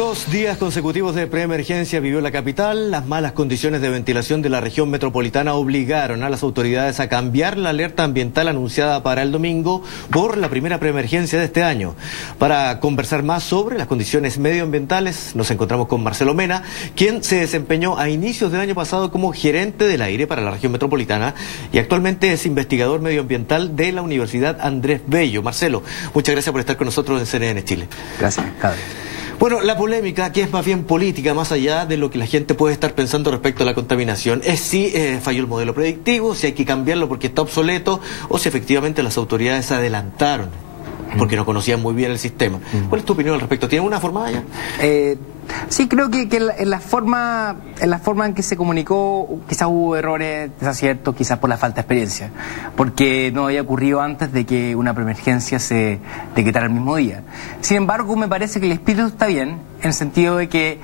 2 días consecutivos de preemergencia vivió la capital. Las malas condiciones de ventilación de la región metropolitana obligaron a las autoridades a cambiar la alerta ambiental anunciada para el domingo por la primera preemergencia de este año. Para conversar más sobre las condiciones medioambientales, nos encontramos con Marcelo Mena, quien se desempeñó a inicios del año pasado como gerente del aire para la región metropolitana y actualmente es investigador medioambiental de la Universidad Andrés Bello. Marcelo, muchas gracias por estar con nosotros en CNN Chile. Gracias, Javier. Bueno, la polémica, que es más bien política, más allá de lo que la gente puede estar pensando respecto a la contaminación, es si falló el modelo predictivo, si hay que cambiarlo porque está obsoleto, o si efectivamente las autoridades se adelantaron porque no conocían muy bien el sistema. ¿Cuál es tu opinión al respecto? ¿Tiene una formada ya? Sí, creo que en la forma en que se comunicó quizás hubo errores, desaciertos, quizás por la falta de experiencia, porque no había ocurrido antes de que una preemergencia se decretara el mismo día. Sin embargo, me parece que el espíritu está bien, en el sentido de que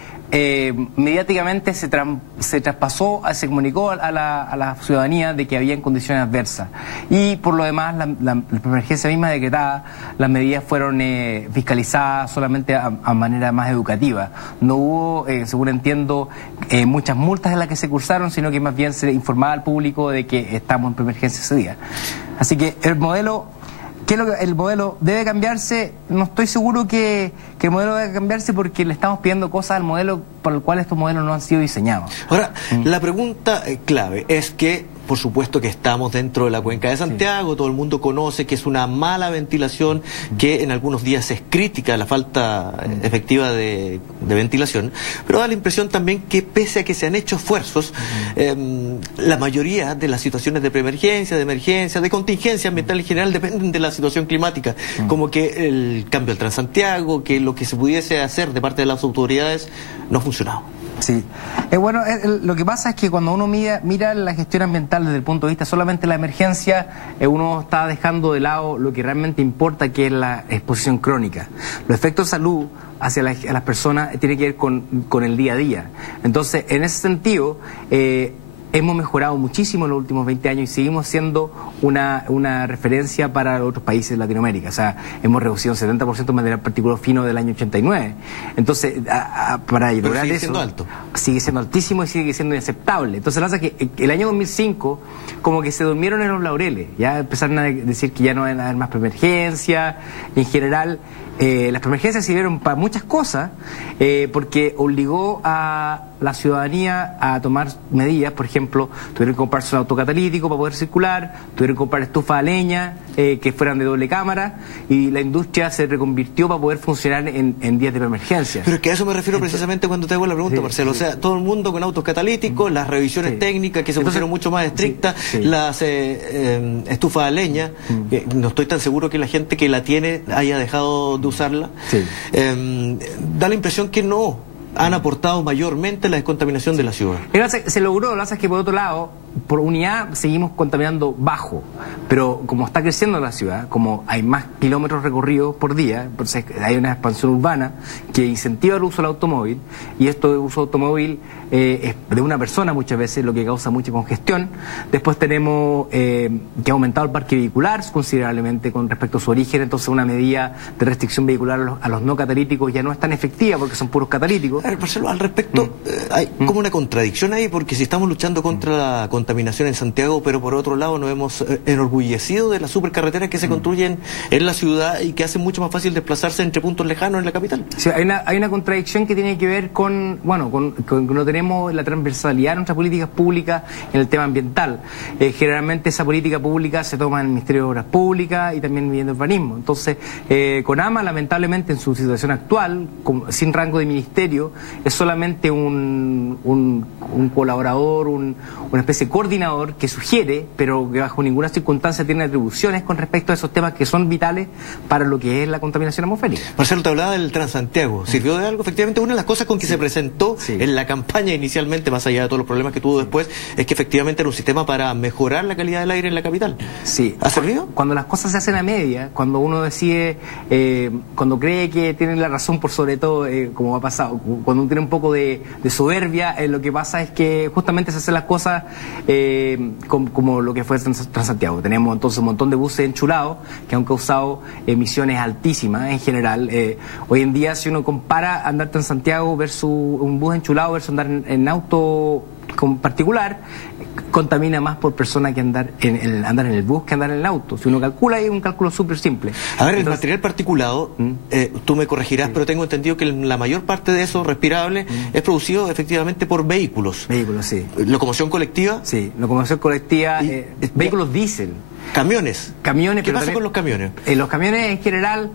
mediáticamente se traspasó, se comunicó a la ciudadanía de que había condiciones adversas. Y por lo demás, la preemergencia misma decretada, las medidas fueron fiscalizadas solamente a manera más educativa. No hubo, según entiendo, muchas multas en las que se cursaron, sino que más bien se informaba al público de que estamos en preemergencia ese día. Así que el modelo... ¿El modelo debe cambiarse? No estoy seguro que el modelo debe cambiarse porque le estamos pidiendo cosas al modelo por el cual estos modelos no han sido diseñados. Ahora, la pregunta clave es que, por supuesto que estamos dentro de la cuenca de Santiago, todo el mundo conoce que es una mala ventilación, que en algunos días es crítica la falta efectiva de ventilación, pero da la impresión también que pese a que se han hecho esfuerzos, la mayoría de las situaciones de preemergencia, de emergencia, de contingencia ambiental en general dependen de la situación climática, como que el cambio del Transantiago, que lo que se pudiese hacer de parte de las autoridades no ha funcionado. Sí. Bueno, lo que pasa es que cuando uno mira la gestión ambiental desde el punto de vista solamente de la emergencia, uno está dejando de lado lo que realmente importa, que es la exposición crónica. Los efectos de salud hacia a las personas tienen que ver con el día a día. Entonces, en ese sentido, hemos mejorado muchísimo en los últimos 20 años y seguimos siendo una referencia para otros países de Latinoamérica. O sea, hemos reducido un 70% de material partículas fino del año 89. Entonces, para lograr sigue eso... siendo alto. Sigue siendo altísimo y sigue siendo inaceptable. Entonces, lo que pasa es que el año 2005 como que se durmieron en los laureles. Ya empezaron a decir que ya no van a haber más preemergencia. En general, las preemergencias sirvieron para muchas cosas, porque obligó a la ciudadanía a tomar medidas. Por ejemplo, tuvieron que comprarse un auto catalítico para poder circular, tuvieron que comprar estufas a leña que fueran de doble cámara, y la industria se reconvirtió para poder funcionar en días de emergencia. Pero es que a eso me refiero precisamente cuando te hago la pregunta, Marcelo. O sea, todo el mundo con autos catalíticos, las revisiones técnicas que se pusieron mucho más estrictas, las estufas a leña, no estoy tan seguro que la gente que la tiene haya dejado de usarla. Da la impresión que no han aportado mayormente la descontaminación de la ciudad. Se logró, lo que pasa es que por otro lado, por unidad seguimos contaminando bajo, pero como está creciendo la ciudad, como hay más kilómetros recorridos por día, entonces hay una expansión urbana que incentiva el uso del automóvil, y esto de uso automóvil es de una persona muchas veces, lo que causa mucha congestión. Después tenemos que ha aumentado el parque vehicular considerablemente con respecto a su origen, entonces una medida de restricción vehicular a los no catalíticos ya no es tan efectiva porque son puros catalíticos. A ver, Marcelo, al respecto, hay como una contradicción ahí, porque si estamos luchando contra la contaminación en Santiago, pero por otro lado nos hemos enorgullecido de las supercarreteras que se construyen en la ciudad y que hacen mucho más fácil desplazarse entre puntos lejanos en la capital. Sí, hay una contradicción que tiene que ver con no tenemos la transversalidad de nuestras políticas públicas en el tema ambiental. Generalmente esa política pública se toma en el Ministerio de Obras Públicas y también en Vivienda y Urbanismo. Entonces, CONAMA, lamentablemente, en su situación actual, sin rango de ministerio, es solamente un colaborador, una especie de coordinador que sugiere, pero que bajo ninguna circunstancia tiene atribuciones con respecto a esos temas que son vitales para lo que es la contaminación atmosférica. Marcelo, te hablaba del Transantiago. ¿Sirvió de algo? Efectivamente, una de las cosas con que se presentó en la campaña inicialmente, más allá de todos los problemas que tuvo después, es que efectivamente era un sistema para mejorar la calidad del aire en la capital. Sí. ¿Ha servido? Cuando las cosas se hacen a media, cuando uno decide, cuando cree que tiene la razón por sobre todo, como ha pasado, cuando uno tiene un poco de soberbia, lo que pasa es que justamente se hacen las cosas como lo que fue Transantiago. Tenemos entonces un montón de buses enchulados que han causado emisiones altísimas en general. Hoy en día, si uno compara andar en Santiago versus un bus enchulado versus andar en auto particular, contamina más por persona que andar en el bus que andar en el auto. Si uno calcula, es un cálculo súper simple. A ver, el material particulado, tú me corregirás, pero tengo entendido que la mayor parte de eso respirable es producido efectivamente por vehículos. Vehículos, sí. ¿Locomoción colectiva? Sí, locomoción colectiva, vehículos diésel. ¿Camiones? Camiones. ¿Qué pasa con los camiones? Los camiones en general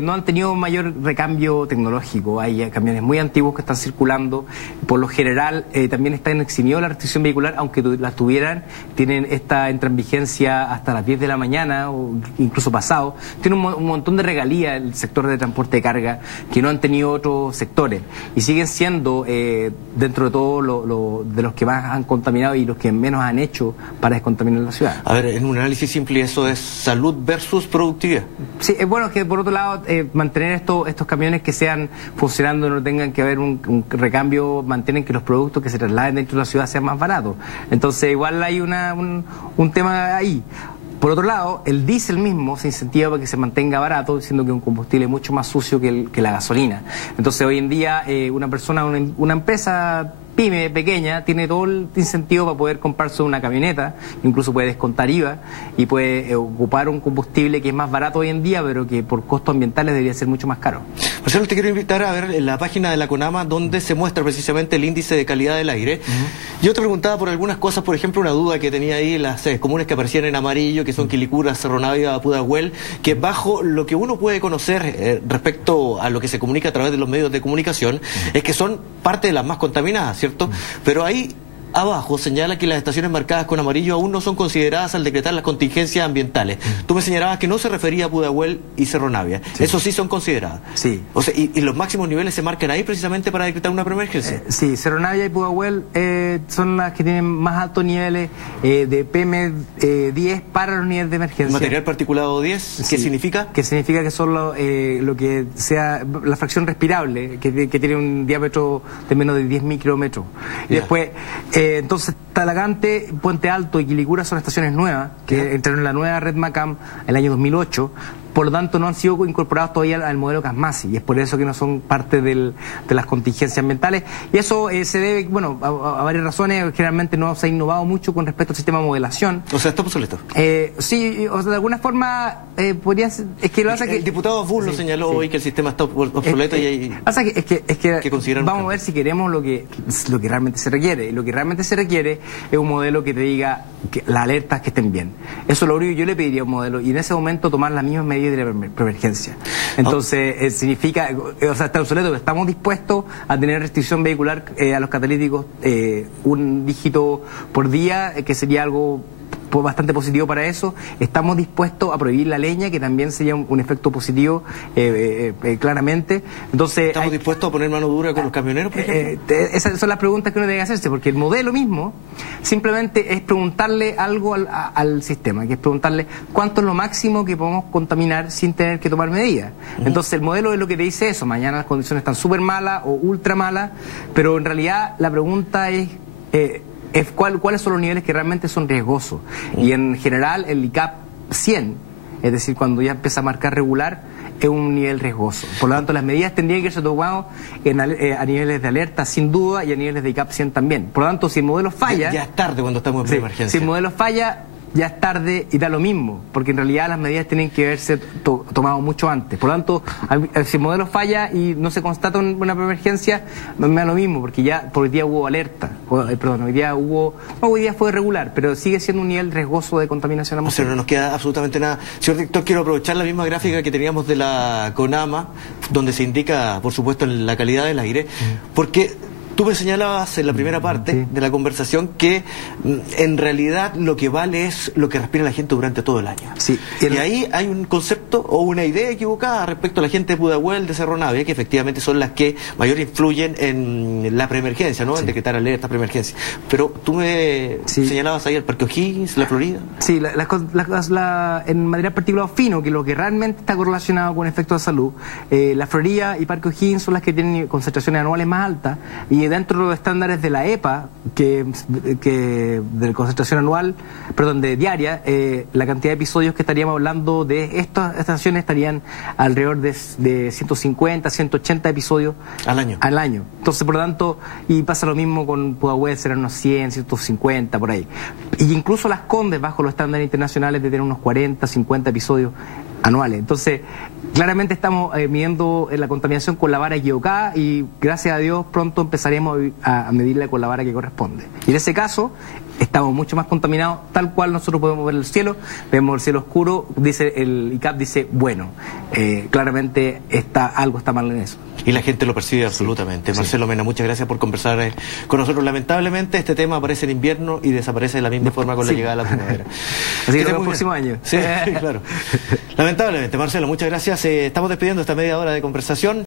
no han tenido mayor recambio tecnológico. Hay camiones muy antiguos que están circulando. Por lo general también están eximidos la restricción vehicular, aunque las tuvieran, entra en vigencia hasta las 10 de la mañana o incluso pasado. Tiene un montón de regalías el sector de transporte de carga que no han tenido otros sectores y siguen siendo dentro de todo de los que más han contaminado y los que menos han hecho para descontaminar la ciudad. A ver, en un análisis simple, eso es salud versus productividad. Sí, es bueno que por otro lado mantener estos camiones que sean funcionando, no tengan que haber un recambio, mantienen que los productos que se trasladen dentro de la ciudad sean más baratos. Entonces igual hay un tema ahí. Por otro lado, el diésel mismo se incentiva para que se mantenga barato, siendo que es un combustible mucho más sucio que la gasolina. Entonces hoy en día una empresa pyme pequeña tiene todo el incentivo para poder comprarse una camioneta, incluso puede descontar IVA y puede ocupar un combustible que es más barato hoy en día, pero que por costos ambientales debería ser mucho más caro. Marcelo, te quiero invitar a ver la página de la CONAMA donde se muestra precisamente el índice de calidad del aire. Yo te preguntaba por algunas cosas, por ejemplo, una duda que tenía ahí, las comunes que aparecían en amarillo, que son Quilicura, Cerro Navia, Pudahuel, que bajo lo que uno puede conocer respecto a lo que se comunica a través de los medios de comunicación, es que son parte de las más contaminadas, ¿cierto? Pero ahí abajo señala que las estaciones marcadas con amarillo aún no son consideradas al decretar las contingencias ambientales. Tú me señalabas que no se refería a Pudahuel y Cerro Navia. Sí. Eso sí son consideradas. Sí. O sea, y los máximos niveles se marcan ahí precisamente para decretar una preemergencia. Sí, Cerro Navia y Pudahuel son las que tienen más altos niveles de PM10 para los niveles de emergencia. ¿Material particulado 10? ¿Qué significa? Que significa que son lo que sea la fracción respirable, que tiene un diámetro de menos de 10 micrómetros. Y después... entonces, Talagante, Puente Alto y Quilicura son estaciones nuevas que entraron en la nueva red MACAM el año 2008. Por lo tanto, no han sido incorporados todavía al modelo CASMASI y es por eso que no son parte de las contingencias ambientales. Y eso se debe, bueno, a varias razones. Generalmente no se ha innovado mucho con respecto al sistema de modelación. O sea, está obsoleto. Sí, o sea, de alguna forma podría ser... Es que lo hace que... El diputado Abul lo señaló hoy, que el sistema está obsoleto y vamos a ver si queremos lo que realmente se requiere. Lo que realmente se requiere es un modelo que te diga que las alertas que estén bien. Eso es lo único que yo le pediría a un modelo y en ese momento tomar las mismas medidas de la preemergencia. Entonces, significa, o sea, está obsoleto, pero estamos dispuestos a tener restricción vehicular a los catalíticos un dígito por día, que sería algo bastante positivo para eso. Estamos dispuestos a prohibir la leña, que también sería un efecto positivo claramente. Entonces, ¿estamos dispuestos a poner mano dura con los camioneros, por ejemplo? Esas son las preguntas que uno debe hacerse, porque el modelo mismo simplemente es preguntarle algo al sistema, que es preguntarle cuánto es lo máximo que podemos contaminar sin tener que tomar medidas. Entonces el modelo es lo que te dice eso: mañana las condiciones están súper malas o ultra malas, pero en realidad la pregunta es cuáles son los niveles que realmente son riesgosos. Y en general el ICAP 100, es decir, cuando ya empieza a marcar regular, es un nivel riesgoso. Por lo tanto, las medidas tendrían que ser tomadas a niveles de alerta, sin duda, y a niveles de ICAP 100 también. Por lo tanto, si el modelo falla... Ya es tarde cuando estamos en preemergencia. Si el modelo falla, ya es tarde y da lo mismo, porque en realidad las medidas tienen que haberse tomado mucho antes. Por lo tanto, si el modelo falla y no se constata una preemergencia, me da lo mismo, porque ya por hoy día hubo alerta. Hoy día fue regular, pero sigue siendo un nivel riesgoso de contaminación atmosférica. O sea, no nos queda absolutamente nada. Señor director, quiero aprovechar la misma gráfica que teníamos de la CONAMA, donde se indica, por supuesto, la calidad del aire, porque... Tú me señalabas en la primera parte de la conversación que en realidad lo que vale es lo que respira la gente durante todo el año. Sí. Y ahí hay un concepto o una idea equivocada respecto a la gente de Pudahuel, de Cerro Navia, que efectivamente son las que mayor influyen en la preemergencia, ¿no? En decretar alerta, preemergencia. Pero tú me señalabas ahí el Parque O'Higgins, la Florida. Sí, en material particulado fino, que lo que realmente está correlacionado con efectos de salud, la Florida y Parque O'Higgins son las que tienen concentraciones anuales más altas, y y dentro de los estándares de la EPA, que de concentración anual, perdón, de diaria, la cantidad de episodios que estaríamos hablando de estas estaciones estarían alrededor de 150, 180 episodios al año. Entonces, por lo tanto, y pasa lo mismo con Pudahuel, serán unos 100, 150, por ahí. Y incluso Las Condes, bajo los estándares internacionales, de tener unos 40, 50 episodios anuales. Entonces, claramente estamos midiendo la contaminación con la vara equivocada y gracias a Dios pronto empezaremos a medirla con la vara que corresponde. Y en ese caso estamos mucho más contaminados, tal cual nosotros podemos ver el cielo, vemos el cielo oscuro, dice el ICAP, dice, bueno, claramente algo está mal en eso. Y la gente lo percibe absolutamente. Sí. Marcelo Mena, muchas gracias por conversar con nosotros. Lamentablemente este tema aparece en invierno y desaparece de la misma forma con la llegada de la primavera. Así que el próximo año. Sí, claro. Lamentablemente, Marcelo, muchas gracias. Estamos despidiendo esta media hora de conversación.